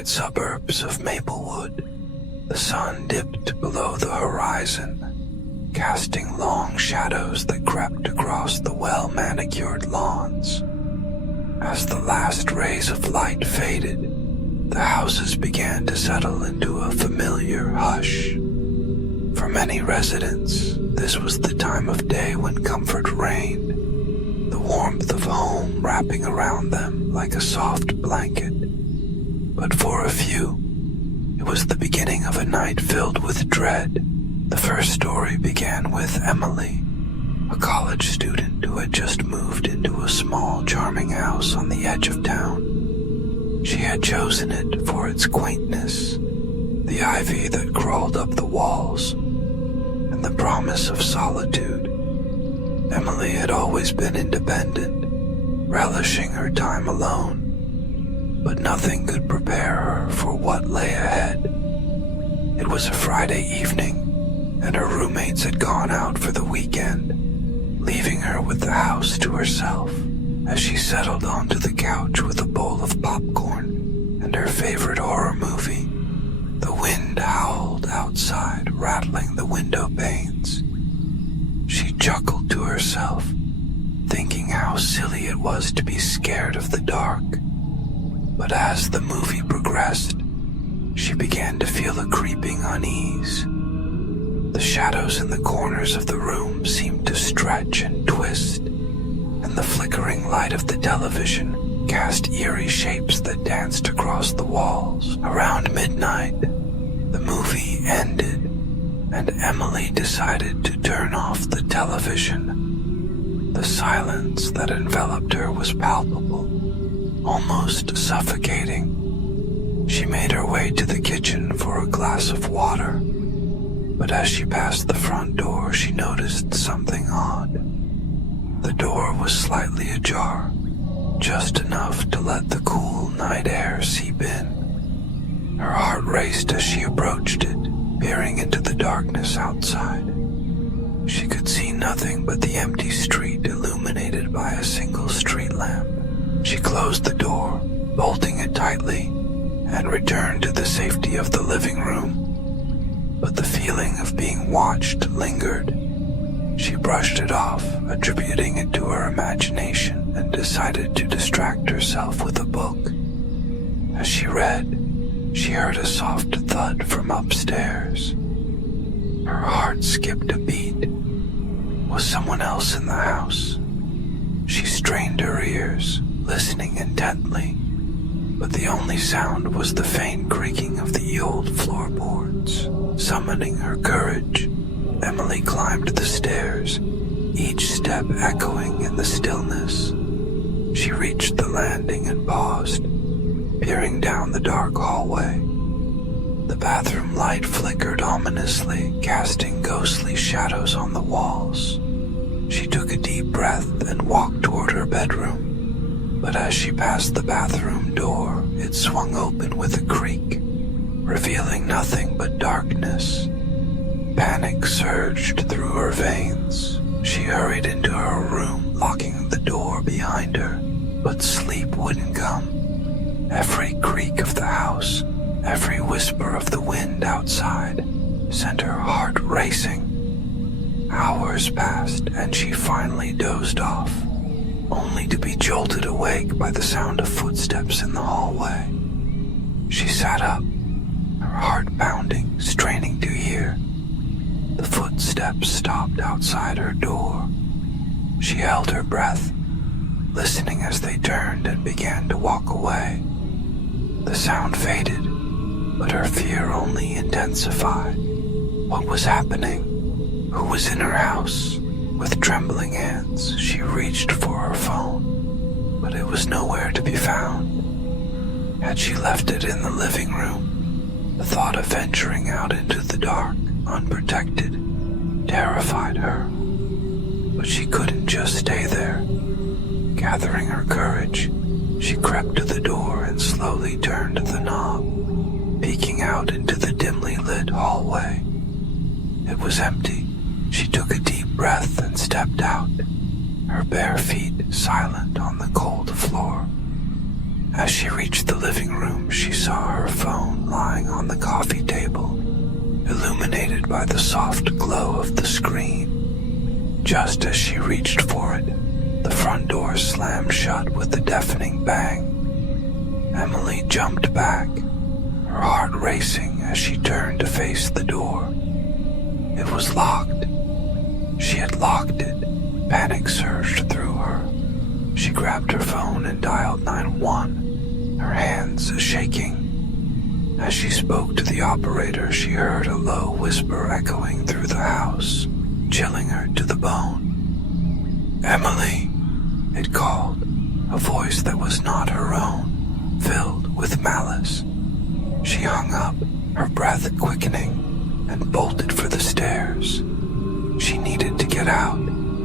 seaside suburbs of Maplewood, the sun dipped below the horizon, casting long shadows that crept across the well-manicured lawns. As the last rays of light faded, the houses began to settle into a familiar hush. For many residents, this was the time of day when comfort reigned, the warmth of home wrapping around them like a soft blanket. But for a few, it was the beginning of a night filled with dread. The first story began with Emily, a college student who had just moved into a small, charming house on the edge of town. She had chosen it for its quaintness, the ivy that crawled up the walls, and the promise of solitude. Emily had always been independent, relishing her time alone, but nothing could prepare her for what lay ahead. It was a Friday evening, and her roommates had gone out for the weekend, leaving her with the house to herself. As she settled onto the couch with a bowl of popcorn and her favorite horror movie, the wind howled outside, rattling the window panes. She chuckled to herself, thinking how silly it was to be scared of the dark. But as the movie progressed, she began to feel a creeping unease. The shadows in the corners of the room seemed to stretch and twist, and the flickering light of the television cast eerie shapes that danced across the walls. Around midnight, the movie ended, and Emily decided to turn off the television. The silence that enveloped her was palpable, almost suffocating. She made her way to the kitchen for a glass of water, but as she passed the front door, she noticed something odd. The door was slightly ajar, just enough to let the cool night air seep in. Her heart raced as she approached it, peering into the darkness outside. She could see nothing but the empty street illuminated by a single street lamp. She closed the door, bolting it tightly, and returned to the safety of the living room. But the feeling of being watched lingered. She brushed it off, attributing it to her imagination, and decided to distract herself with a book. As she read, she heard a soft thud from upstairs. Her heart skipped a beat. Was someone else in the house? She strained her ears, listening intently, but the only sound was the faint creaking of the old floorboards. Summoning her courage, Emily climbed the stairs, each step echoing in the stillness. She reached the landing and paused, peering down the dark hallway. The bathroom light flickered ominously, casting ghostly shadows on the walls. She took a deep breath and walked toward her bedroom, but as she passed the bathroom door, it swung open with a creak, revealing nothing but darkness. Panic surged through her veins. She hurried into her room, locking the door behind her, but sleep wouldn't come. Every creak of the house, every whisper of the wind outside, sent her heart racing. Hours passed, and she finally dozed off, only to be jolted awake by the sound of footsteps in the hallway. She sat up, her heart pounding, straining to hear. The footsteps stopped outside her door. She held her breath, listening as they turned and began to walk away. The sound faded, but her fear only intensified. What was happening? Who was in her house? With trembling hands, she reached for her phone, but it was nowhere to be found. Had she left it in the living room? The thought of venturing out into the dark, unprotected, terrified her. But she couldn't just stay there. Gathering her courage, she crept to the door and slowly turned the knob, peeking out into the dimly lit hallway. It was empty. She took a deep breath and stepped out, her bare feet silent on the cold floor. As she reached the living room, she saw her phone lying on the coffee table, illuminated by the soft glow of the screen. Just as she reached for it, the front door slammed shut with a deafening bang. Emily jumped back, her heart racing as she turned to face the door. It was locked. She had locked it. Panic surged through her. She grabbed her phone and dialed 911, her hands shaking. As she spoke to the operator, she heard a low whisper echoing through the house, chilling her to the bone. "Emily," it called, a voice that was not her own, filled with malice. She hung up, her breath quickening, and bolted for the stairs. She needed to get out.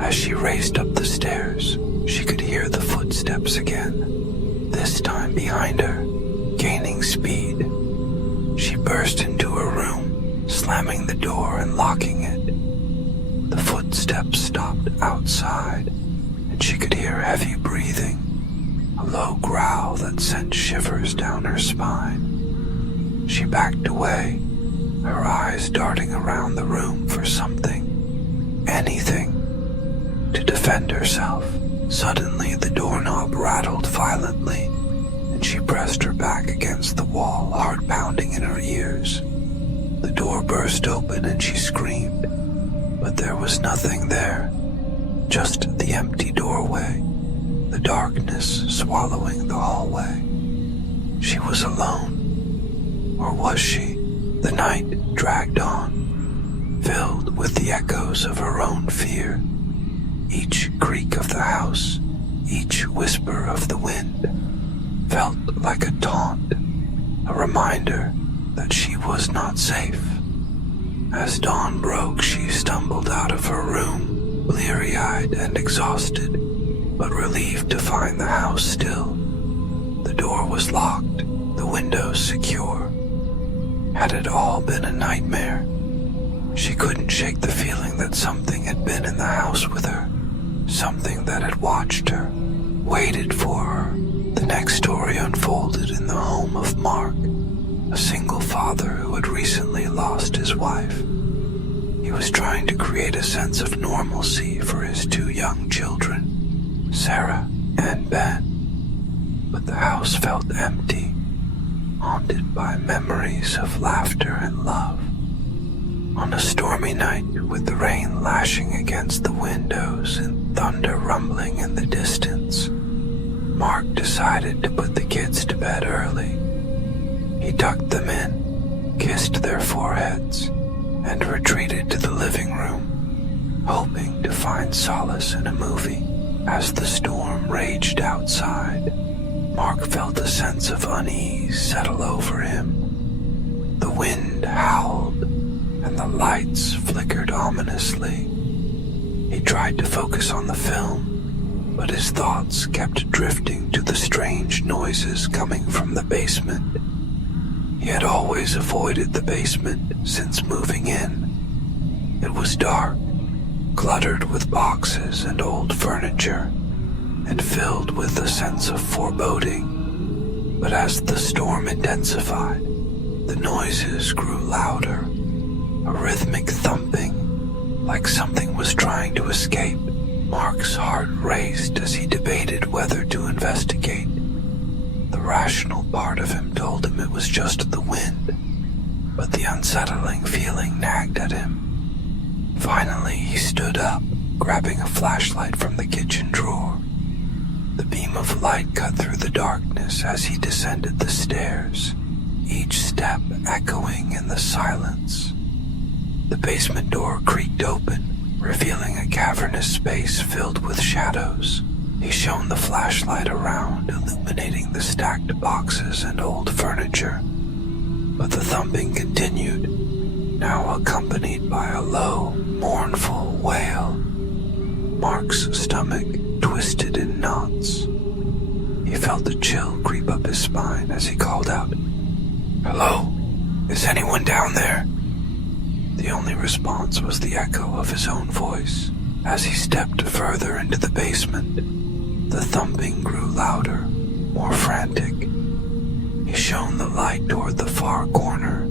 As she raced up the stairs, she could hear the footsteps again, this time behind her, gaining speed. She burst into her room, slamming the door and locking it. The footsteps stopped outside, and she could hear heavy breathing, a low growl that sent shivers down her spine. She backed away, her eyes darting around the room for something, anything, to defend herself. Suddenly, the doorknob rattled violently, and she pressed her back against the wall, heart pounding in her ears. The door burst open and she screamed, but there was nothing there, just the empty doorway, the darkness swallowing the hallway. She was alone. Or was she? The night dragged on, filled with the echoes of her own fear. Each creak of the house, each whisper of the wind, felt like a taunt, a reminder that she was not safe. As dawn broke, she stumbled out of her room, bleary-eyed and exhausted, but relieved to find the house still. The door was locked, the windows secure. Had it all been a nightmare? She couldn't shake the feeling that something had been in the house with her. Something that had watched her, waited for her. The next story unfolded in the home of Mark, a single father who had recently lost his wife. He was trying to create a sense of normalcy for his two young children, Sarah and Ben. But the house felt empty, haunted by memories of laughter and love. On a stormy night, with the rain lashing against the windows and thunder rumbling in the distance, Mark decided to put the kids to bed early. He tucked them in, kissed their foreheads, and retreated to the living room, hoping to find solace in a movie. As the storm raged outside, Mark felt a sense of unease settle over him. The wind howled, and the lights flickered ominously. He tried to focus on the film, but his thoughts kept drifting to the strange noises coming from the basement. He had always avoided the basement since moving in. It was dark, cluttered with boxes and old furniture, and filled with a sense of foreboding. But as the storm intensified, the noises grew louder, a rhythmic thumping, like something was trying to escape. Mark's heart raced as he debated whether to investigate. The rational part of him told him it was just the wind, but the unsettling feeling nagged at him. Finally, he stood up, grabbing a flashlight from the kitchen drawer. The beam of light cut through the darkness as he descended the stairs, each step echoing in the silence. The basement door creaked open, revealing a cavernous space filled with shadows. He shone the flashlight around, illuminating the stacked boxes and old furniture. But the thumping continued, now accompanied by a low, mournful wail. Mark's stomach twisted in knots. He felt a chill creep up his spine as he called out, "Hello? Is anyone down there?" The only response was the echo of his own voice. As he stepped further into the basement, the thumping grew louder, more frantic. He shone the light toward the far corner,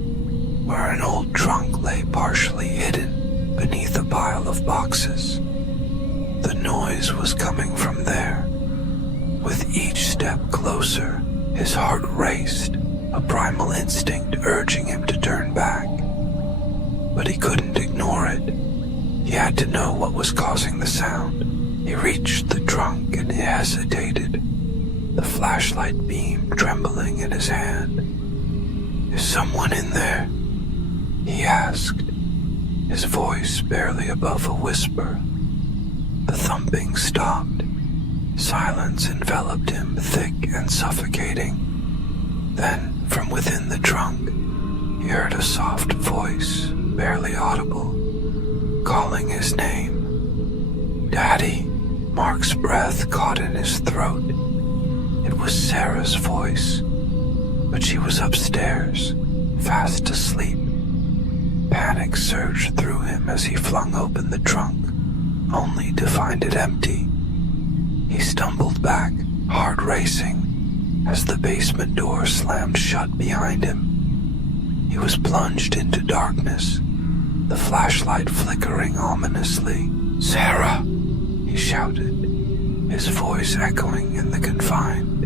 where an old trunk lay partially hidden beneath a pile of boxes. The noise was coming from there. With each step closer, his heart raced, a primal instinct urging him to turn back. But he couldn't ignore it. He had to know what was causing the sound. He reached the trunk and he hesitated, the flashlight beam trembling in his hand. "Is someone in there?" he asked, his voice barely above a whisper. The thumping stopped. Silence enveloped him, thick and suffocating. Then, from within the trunk, he heard a soft voice, barely audible, calling his name. "Daddy!" Mark's breath caught in his throat. It was Sarah's voice, but she was upstairs, fast asleep. Panic surged through him as he flung open the trunk, only to find it empty. He stumbled back, heart racing, as the basement door slammed shut behind him. He was plunged into darkness, the flashlight flickering ominously. "Sarah!" he shouted, his voice echoing in the confine.